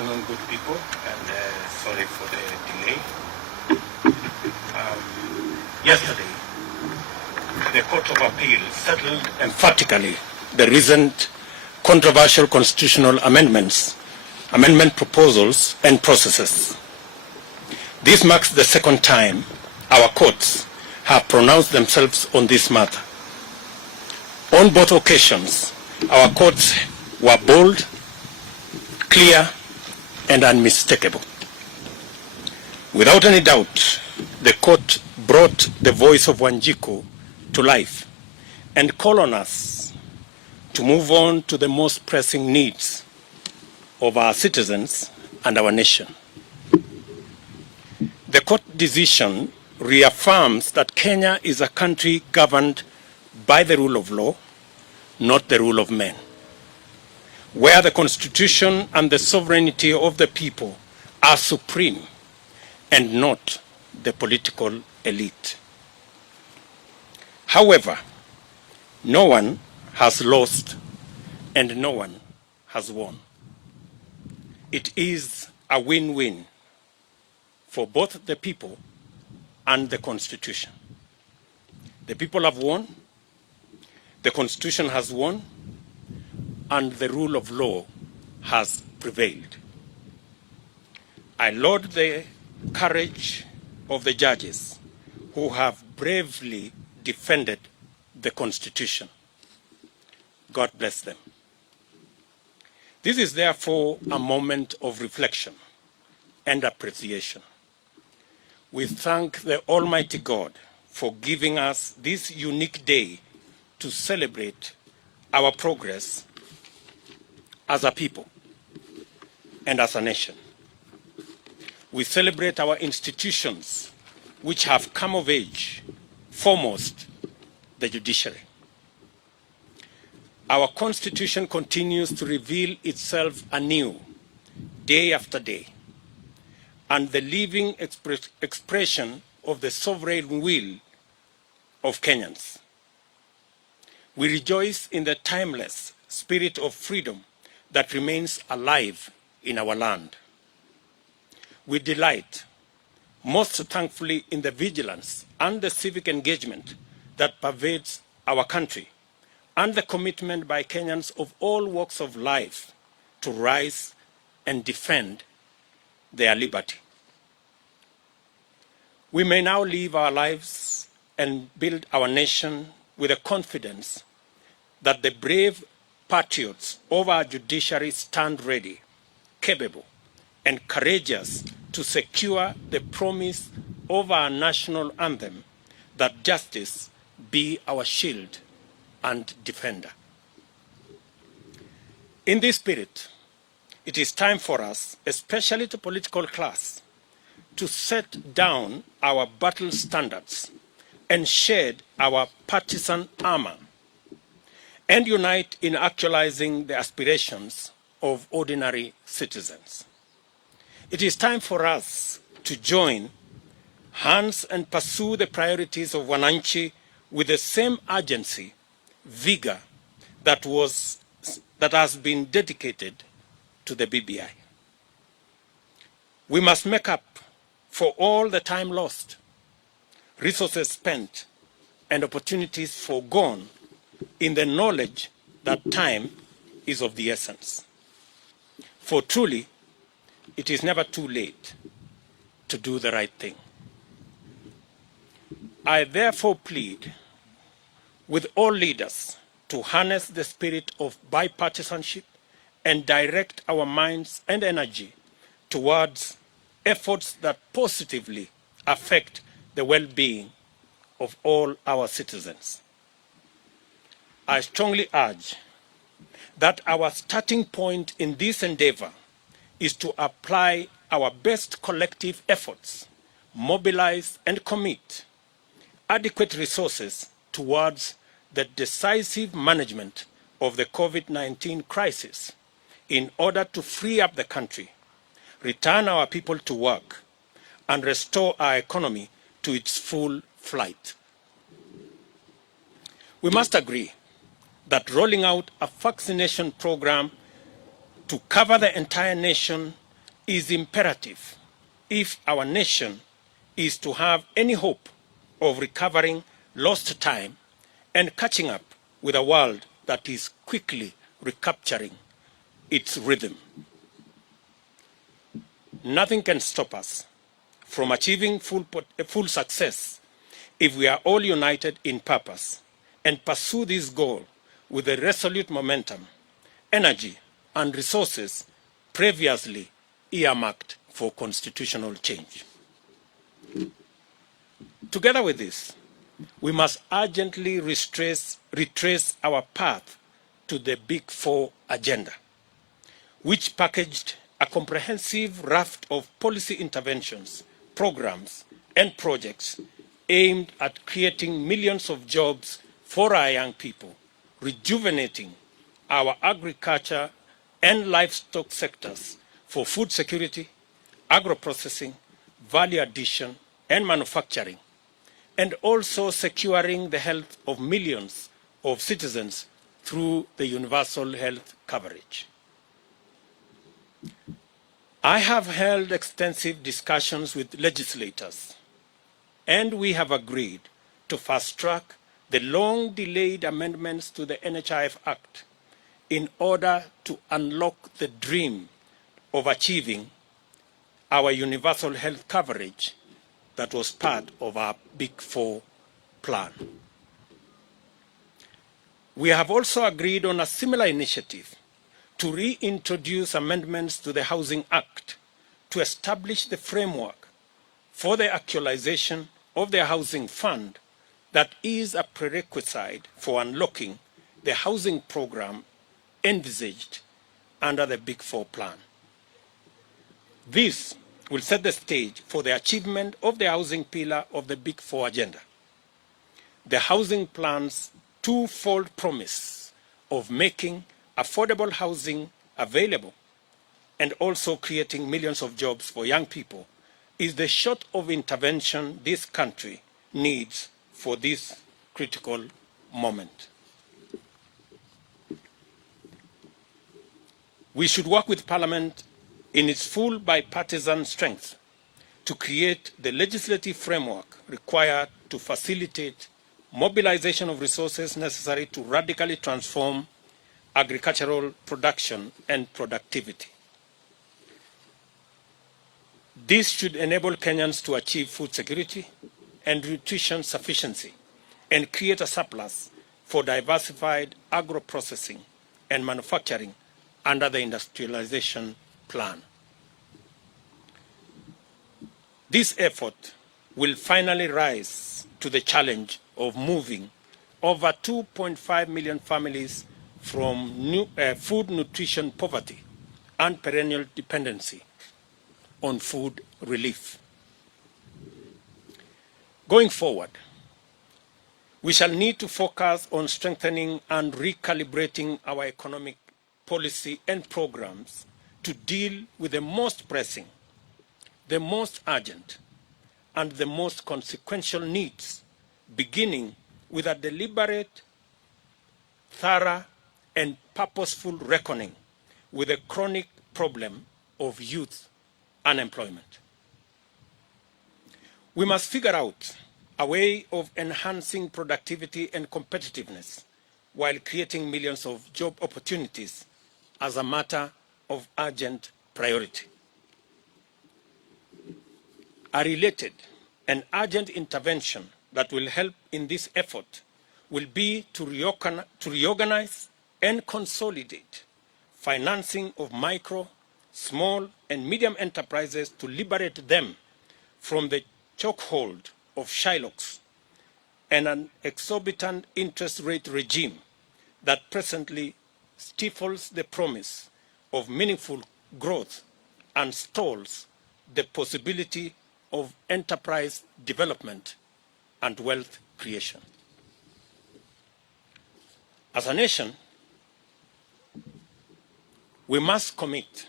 afternoon, good people, and sorry for the delay. Yesterday, the Court of Appeal settled emphatically the recent controversial constitutional amendment proposals and processes. This marks the second time our courts have pronounced themselves on this matter. On both occasions, our courts were bold, clear, and unmistakable. Without any doubt, the court brought the voice of Wanjiku to life and called on us to move on to the most pressing needs of our citizens and our nation. The court decision reaffirms that Kenya is a country governed by the rule of law, not the rule of men, where the Constitution and the sovereignty of the people are supreme and not the political elite. However, no one has lost and no one has won. It is a win-win for both the people and the Constitution. The people have won, the Constitution has won, and the rule of law has prevailed. I laud the courage of the judges who have bravely defended the Constitution. God bless them. This is therefore a moment of reflection and appreciation. We thank the Almighty God for giving us this unique day to celebrate our progress as a people and as a nation. We celebrate our institutions which have come of age, foremost the judiciary. Our Constitution continues to reveal itself anew, day after day, and the living expression of the sovereign will of Kenyans. We rejoice in the timeless spirit of freedom that remains alive in our land. We delight, most thankfully, in the vigilance and the civic engagement that pervades our country, and the commitment by Kenyans of all walks of life to rise and defend their liberty. We may now live our lives and build our nation with a confidence that the brave patriots of our judiciary stand ready, capable, and courageous to secure the promise of our national anthem that justice be our shield and defender. In this spirit, it is time for us, especially the political class, to set down our battle standards and shed our partisan armor and unite in actualizing the aspirations of ordinary citizens. It is time for us to join hands and pursue the priorities of Wananchi with the same urgency, vigor that has been dedicated to the BBI. We must make up for all the time lost, resources spent, and opportunities foregone in the knowledge that time is of the essence. For truly, it is never too late to do the right thing. I therefore plead with all leaders to harness the spirit of bipartisanship and direct our minds and energy towards efforts that positively affect the well-being of all our citizens. I strongly urge that our starting point in this endeavor is to apply our best collective efforts, mobilize and commit adequate resources towards the decisive management of the COVID-19 crisis in order to free up the country, return our people to work, and restore our economy to its full flight. We must agree that rolling out a vaccination program to cover the entire nation is imperative if our nation is to have any hope of recovering lost time and catching up with a world that is quickly recapturing its rhythm. Nothing can stop us from achieving full success if we are all united in purpose and pursue this goal with the resolute momentum, energy, and resources previously earmarked for constitutional change. Together with this, we must urgently retrace our path to the Big Four agenda, which packaged a comprehensive raft of policy interventions, programs, and projects aimed at creating millions of jobs for our young people, rejuvenating our agriculture and livestock sectors for food security, agro-processing, value addition, and manufacturing, and also securing the health of millions of citizens through the universal health coverage. I have held extensive discussions with legislators, and we have agreed to fast-track the long-delayed amendments to the NHIF Act in order to unlock the dream of achieving our universal health coverage that was part of our Big Four plan. We have also agreed on a similar initiative to reintroduce amendments to the Housing Act to establish the framework for the actualization of the housing fund that is a prerequisite for unlocking the housing program envisaged under the Big Four plan. This will set the stage for the achievement of the housing pillar of the Big Four agenda. The housing plan's twofold promise of making affordable housing available and also creating millions of jobs for young people is the sort of intervention this country needs for this critical moment. We should work with Parliament in its full bipartisan strength to create the legislative framework required to facilitate mobilization of resources necessary to radically transform agricultural production and productivity. This should enable Kenyans to achieve food security and nutrition sufficiency and create a surplus for diversified agro-processing and manufacturing under the industrialization plan. This effort will finally rise to the challenge of moving over 2.5 million families from food nutrition poverty and perennial dependency on food relief. Going forward, we shall need to focus on strengthening and recalibrating our economic policy and programs to deal with the most pressing, the most urgent, and the most consequential needs, beginning with a deliberate, thorough, and purposeful reckoning with the chronic problem of youth unemployment. We must figure out a way of enhancing productivity and competitiveness while creating millions of job opportunities as a matter of urgent priority. A related and urgent intervention that will help in this effort will be to reorganize and consolidate financing of micro, small, and medium enterprises to liberate them from the chokehold of Shylocks and an exorbitant interest rate regime that presently stifles the promise of meaningful growth and stalls the possibility of enterprise development and wealth creation. As a nation, we must commit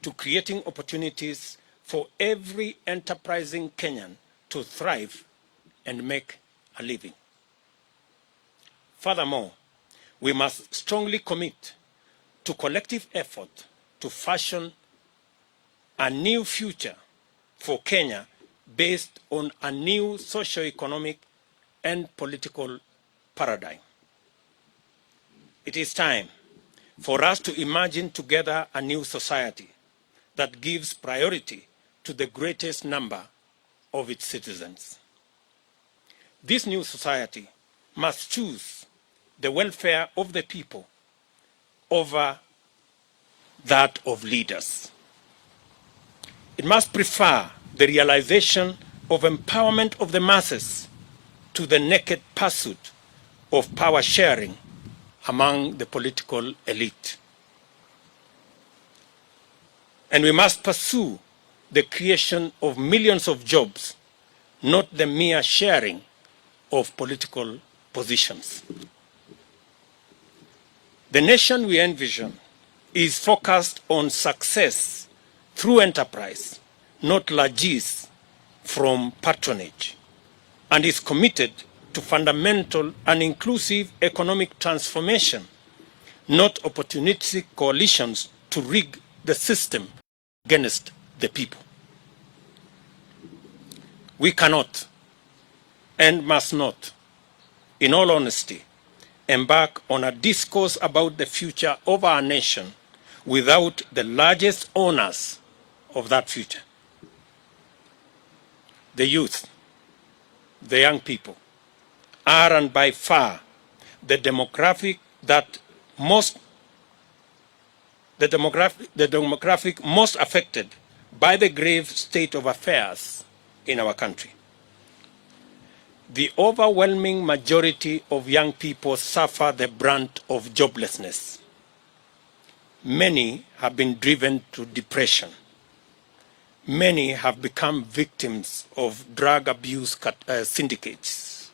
to creating opportunities for every enterprising Kenyan to thrive and make a living. Furthermore, we must strongly commit to collective effort to fashion a new future for Kenya based on a new socio-economic and political paradigm. It is time for us to imagine together a new society that gives priority to the greatest number of its citizens. This new society must choose the welfare of the people over that of leaders. It must prefer the realization of empowerment of the masses to the naked pursuit of power sharing among the political elite. And we must pursue the creation of millions of jobs, not the mere sharing of political positions. The nation we envision is focused on success through enterprise, not largesse from patronage, and is committed to fundamental and inclusive economic transformation, not opportunistic coalitions to rig the system against the people. We cannot and must not, in all honesty, embark on a discourse about the future of our nation without the largest owners of that future: the youth, the young people, are and by far the demographic most affected by the grave state of affairs in our country. The overwhelming majority of young people suffer the brunt of joblessness. Many have been driven to depression. Many have become victims of drug abuse syndicates.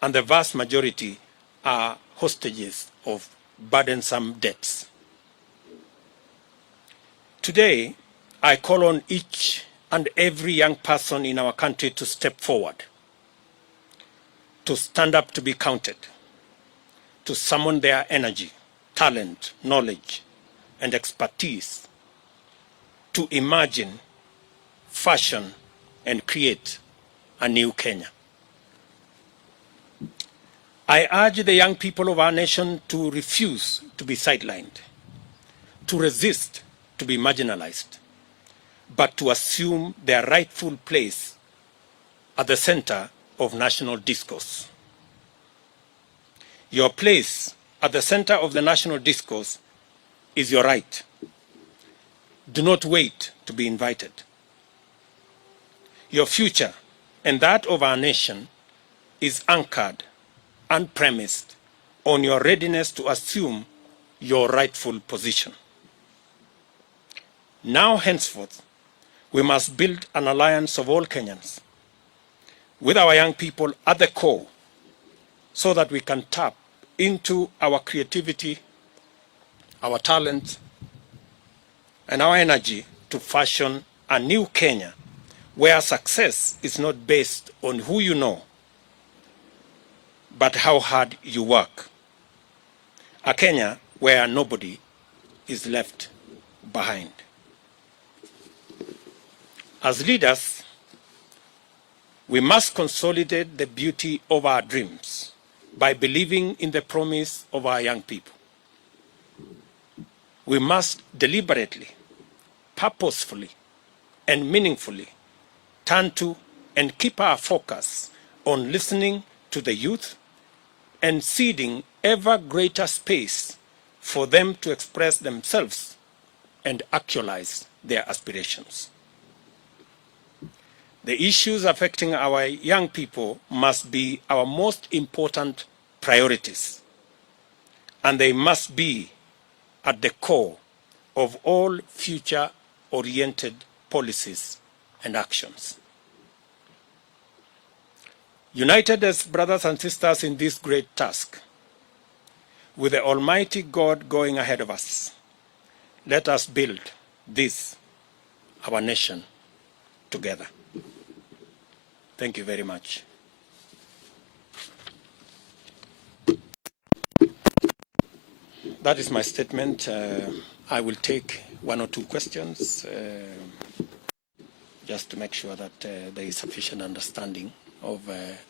And the vast majority are hostages of burdensome debts. Today, I call on each and every young person in our country to step forward, to stand up to be counted, to summon their energy, talent, knowledge, and expertise to imagine, fashion, and create a new Kenya. I urge the young people of our nation to refuse to be sidelined, to resist to be marginalized, but to assume their rightful place at the center of national discourse. Your place at the center of the national discourse is your right. Do not wait to be invited. Your future and that of our nation is anchored and premised on your readiness to assume your rightful position. Now, henceforth, we must build an alliance of all Kenyans, with our young people at the core, so that we can tap into our creativity, our talent, and our energy to fashion a new Kenya where success is not based on who you know, but how hard you work. A Kenya where nobody is left behind. As leaders, we must consolidate the beauty of our dreams by believing in the promise of our young people. We must deliberately, purposefully, and meaningfully turn to and keep our focus on listening to the youth and ceding ever greater space for them to express themselves and actualize their aspirations. The issues affecting our young people must be our most important priorities, and they must be at the core of all future-oriented policies and actions. United as brothers and sisters in this great task, with the Almighty God going ahead of us, let us build this, our nation, together. Thank you very much. That is my statement. I will take one or two questions, just to make sure that there is sufficient understanding of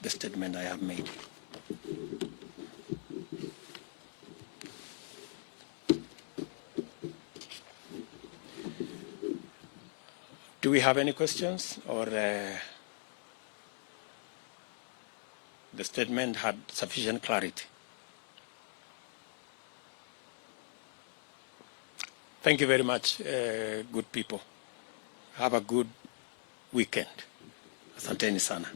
the statement I have made. Do we have any questions, or the statement had sufficient clarity? Thank you very much, good people. Have a good weekend. Asanteni sana.